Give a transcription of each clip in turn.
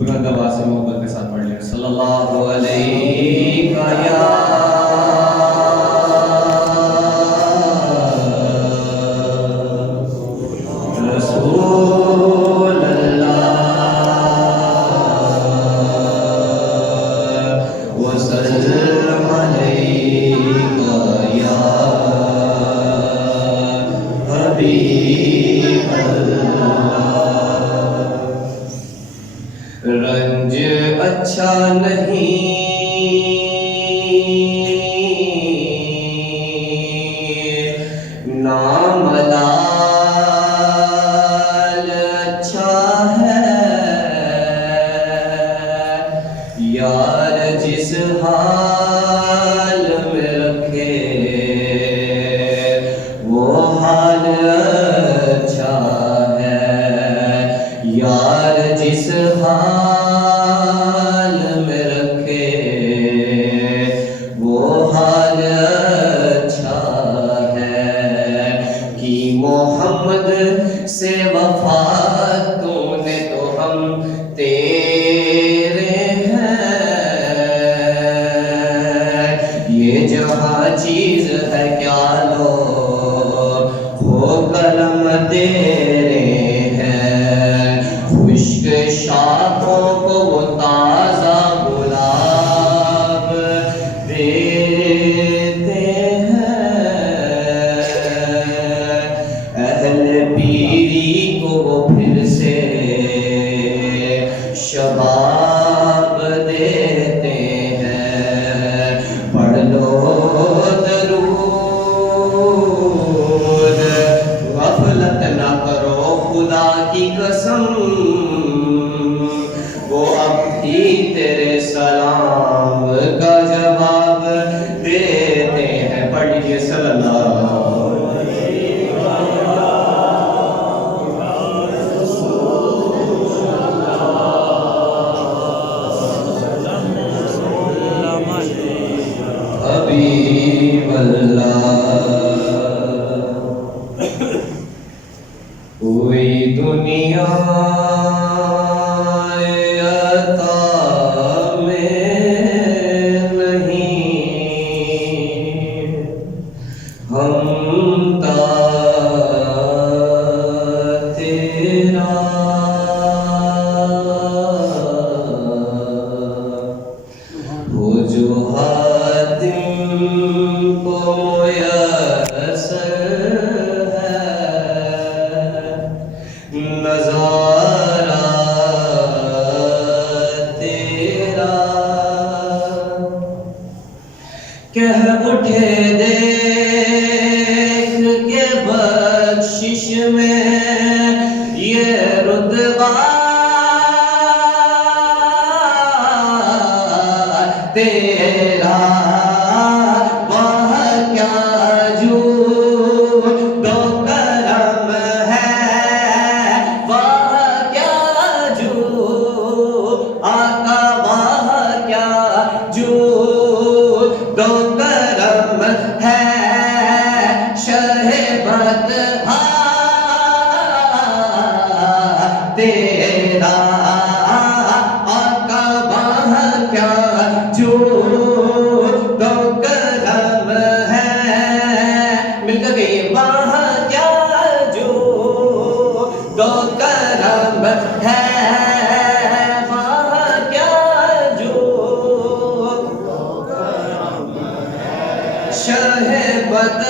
बुलंद आवाज से मोहब्बत के साथ पढ़ लिया सल्लल्लाहु अलैहि या रसूल अल्लाह वसल्लम अलैका या हबीब रंज अच्छा नहीं नाम लाल अच्छा है यार जिस हाल में रखे वो हाल अच्छा है यार जिस हाल में रखे वो हाल अच्छा है कि मोहम्मद से वफा तूने तो हम तेरे हैं ये जहाँ चीज है क्या लो हो कलम तेरे खुश्क शाखों को वो ताजा गुलाब देते हैं अहले पीरी को वो फिर से शबाब देते हैं पढ़ लो दरूद गफलत ना करो खुदा की कसम वो अब भी तेरे सलाम का जवाब देते हैं पढ़िए सल्लल्लाहु हबीब अल्लाह कोई दुनिया अता में नहीं हम तेरा वो जो हातिम को मुयस्सर नज़ारा तेरा कह उठे देख के बख्शिश में ये रुतबा तेरा वह क्या जो दो करम है वह क्या जो आका वह क्या जो दो करम है शहबत तेरा आका वह क्या जो दो करम है मिलकर गई वह क्या जो दो करम है वह क्या जो दो करम है शहबत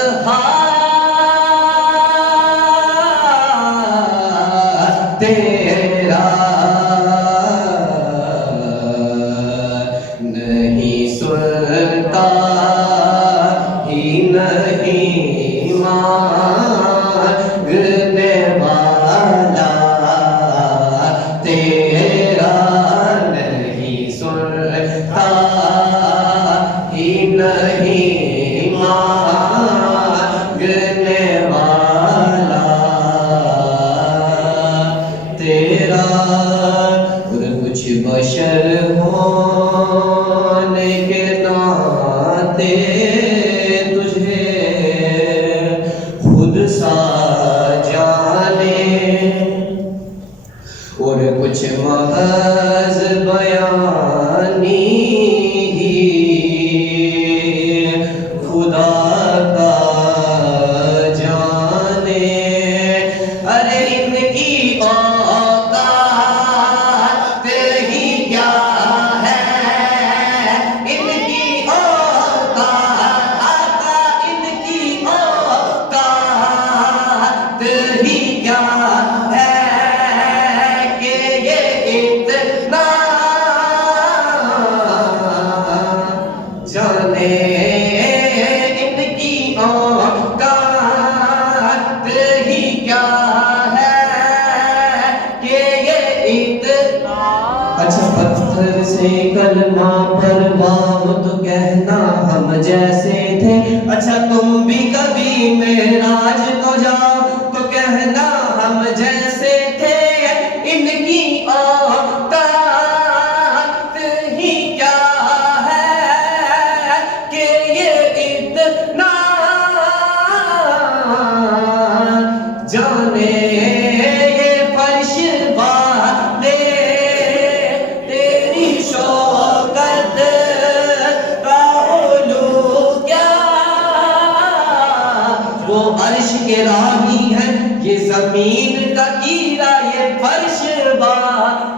तेरा नहीं सुनता ही नहीं मांगने वाला तेरा नहीं सुनता ही नहीं मांगने वाला तेरा और कुछ महज बयानी ही खुदा का जाने। अरे इनकी औकात ही क्या है, इनकी औकात, इनकी औकात ही क्या है कि ये इतना जाने। इनकी औकात ही क्या है कि ये इतना। अच्छा, पत्थर से कलमा परवाह तो कहना हम जैसे थे। अच्छा, तुम भी कभी मेराज को जाओ तो कहना हम जैसे थे। इनकी औकात ही क्या है कि ये इतना जाने। ये फर्श वाले तेरी शौकत का उलू क्या, वो अर्श के राही है, ये जमीन का कीड़ा, ये फर्श वाले